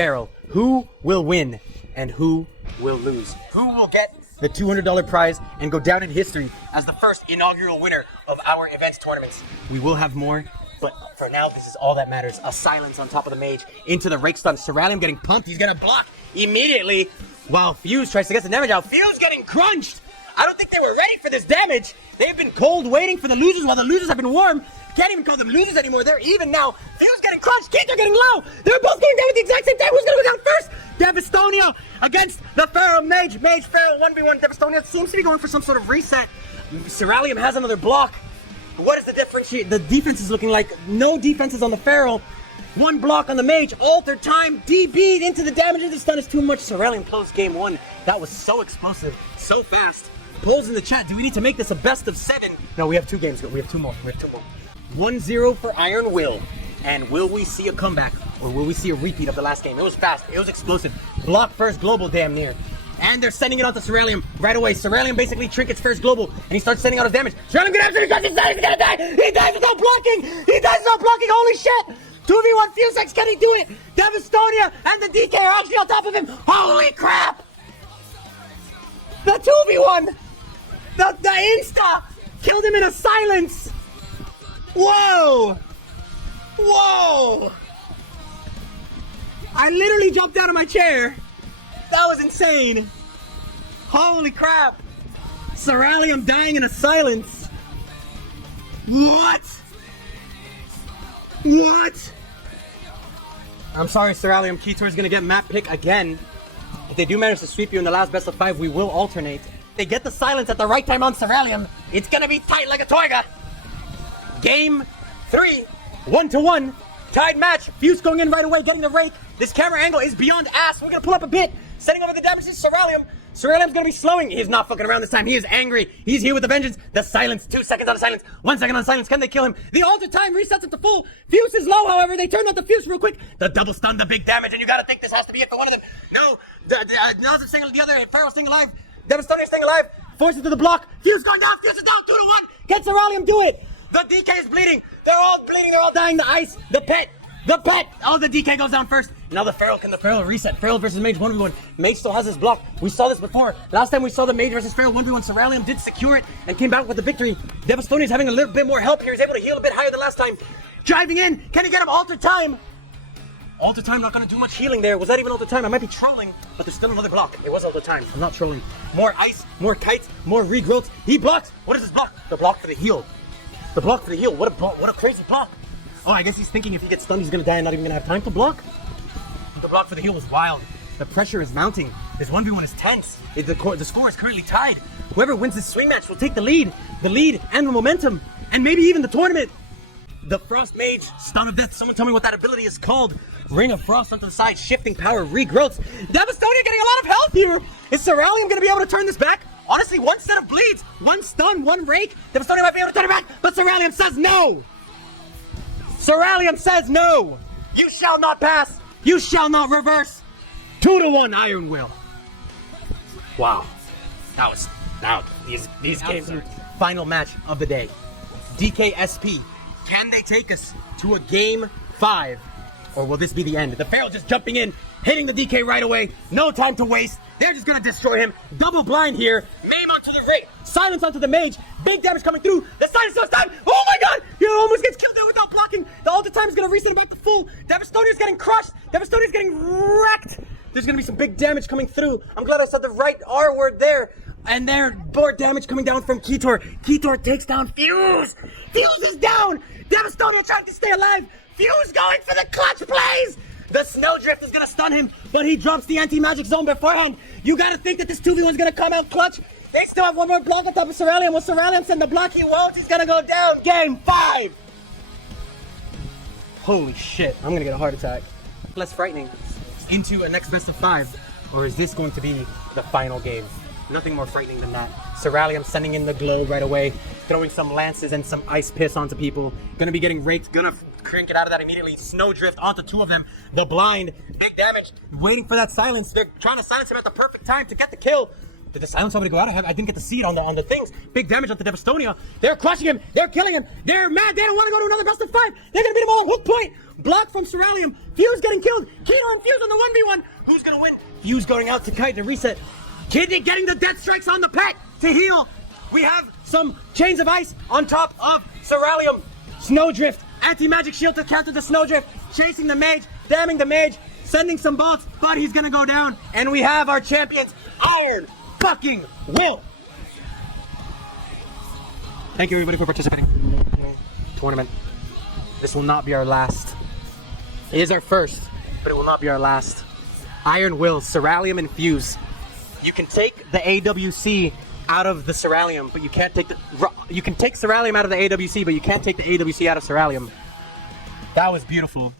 Feral, who will win and who will lose? Who will get the $200 prize and go down in history as the first inaugural winner of our events tournaments? We will have more, but for now, this is all that matters. A silence on top of the mage into the rake stun. Ceralium getting pumped. He's gonna block immediately while Fuse tries to get the damage out. Fuse getting crunched. I don't think they were ready for this damage. They've been cold waiting for the losers while the losers have been warm. Can't even call them losers anymore. They're even now. Fuse getting crunched. Keator getting low. They're both going down at the exact same time. Who's going to go down first? Devistonia against the Feral Mage. Mage Feral 1v1. Devistonia seems to be going for some sort of reset. Ceralium has another block. What is the difference? The defense is looking like no defenses on the Feral. One block on the Mage. Altered time. DB into the damage of the stun is too much. Ceralium closed game one. That was so explosive. So fast. Polls in the chat. Do we need to make this a best of 7? No, we have 2 games. We have 2 more. 1-0 for Iron Will. And will we see a comeback? Or will we see a repeat of the last game? It was fast. It was explosive. Block first global damn near. And they're sending it out to Ceralium right away. Ceralium basically trinkets first global. And he starts sending out his damage. Ceralium gonna answer because he's gonna die. He dies without blocking. He dies without blocking. Holy shit. 2v1 FuseX. Can he do it? Devistonia and the DK are actually on top of him. Holy crap. The 2v1. The insta killed him in a silence. Whoa! Whoa! I literally jumped out of my chair. That was insane. Holy crap. Ceralium dying in a silence. What? What? I'm sorry, Ceralium. Keator is going to get map pick again. If they do manage to sweep you in the last best of 5, we will alternate. They get the silence at the right time on Ceralium. It's going to be tight like a toiga. Game 3, 1-1, tied match. Fuse going in right away, getting the rake. This camera angle is beyond ass. We're gonna pull up a bit, setting over the damage to Ceralium. Ceralium's gonna be slowing. He's not fucking around this time. He is angry. He's here with the vengeance. The silence. 2 seconds on the silence. 1 second on silence. Can they kill him? The alter time resets it to full. Fuse is low, however. They turned out the Fuse real quick. The double stun, the big damage, and you gotta think this has to be it for one of them. No, Nahj is staying, the other Feral staying alive. Devistonia staying alive. Forces to the block. Fuse going down. Fuse is down. 2-1. Get Ceralium. Do it. The DK is bleeding. They're all bleeding. They're all dying. The ice. The pet. The pet. Oh, the DK goes down first. Now the Feral. Can the Feral reset? Feral versus Mage 1v1. Mage still has his block. We saw this before. Last time we saw the Mage versus Feral 1v1. Ceralium did secure it and came back with the victory. Devistonia is having a little bit more help here. He's able to heal a bit higher than last time. Driving in. Can he get him? Alter time. Alter time not going to do much healing there. Was that even alter time? I might be trolling, but there's still another block. It was alter time. I'm not trolling. More ice, more kites, more regrowths. He blocks. What is this block? The block for the heal. The block for the heal. What a crazy block. Oh, I guess he's thinking if he gets stunned, he's going to die and not even going to have time to block. The block for the heal was wild. The pressure is mounting. This 1v1 is tense. The score is currently tied. Whoever wins this swing match will take the lead and the momentum, and maybe even the tournament. The Frost Mage, Stun of Death. Someone tell me what that ability is called. Ring of Frost onto the side, shifting power, regrowths. Devistonia getting a lot of health here. Is Ceralium going to be able to turn this back? Honestly, 1 set of bleeds, 1 stun, 1 rake. Devistonia might be able to turn it back, but Ceralium says no. Ceralium says no. You shall not pass. You shall not reverse. 2-1 Iron Will. Wow. These games are final match of the day. DKSP. Can they take us to a game 5? Or will this be the end? The Feral just jumping in, hitting the DK right away. No time to waste. They're just gonna destroy him. Double blind here. Maim onto the rake. Silence onto the Mage. Big damage coming through. The silence goes down. Oh my god! He almost gets killed there without blocking. The alter time is gonna reset him back to full. Devistonia's getting crushed. Devistonia's getting wrecked. There's gonna be some big damage coming through. I'm glad I said the right R word there. And there, more damage coming down from Keator. Keator takes down Fuse. Fuse is down. Devistonia trying to stay alive. Fuse going for the clutch plays. The Snowdrift is going to stun him, but he drops the anti-magic zone beforehand. You got to think that this 2v1 is going to come out clutch. They still have one more block on top of Ceralium. Will Ceralium send the block he won't? He's going to go down. Game 5. Holy shit. I'm going to get a heart attack. Less frightening. Into a next best of 5. Or is this going to be the final game? Nothing more frightening than that. Ceralium sending in the globe right away, throwing some lances and some ice piss onto people. Gonna be getting raked, gonna crank it out of that immediately. Snowdrift onto 2 of them. The blind, big damage, waiting for that silence. They're trying to silence him at the perfect time to get the kill. Did the silence already go out? I didn't get to see it on the things. Big damage onto Devistonia. They're crushing him. They're killing him. They're mad. They don't want to go to another best of 5. They're going to beat him all at hook point. Block from Ceralium. Fuse getting killed. Keator and Fuse on the 1v1. Who's going to win? Fuse going out to Kite to reset. Kidney getting the death strikes on the pet to heal. We have some chains of ice on top of Ceralium. Snowdrift. Anti-magic shield to counter the Snowdrift. Chasing the mage. Damming the mage. Sending some bolts. But he's going to go down. And we have our champions. Iron fucking Will. Thank you everybody for participating in the tournament. This will not be our last. It is our first, but it will not be our last. Iron Will, Ceralium, and Fuse. You can take the AWC out of the Ceralium, but you can't take the... You can take Ceralium out of the AWC, but you can't take the AWC out of Ceralium. That was beautiful.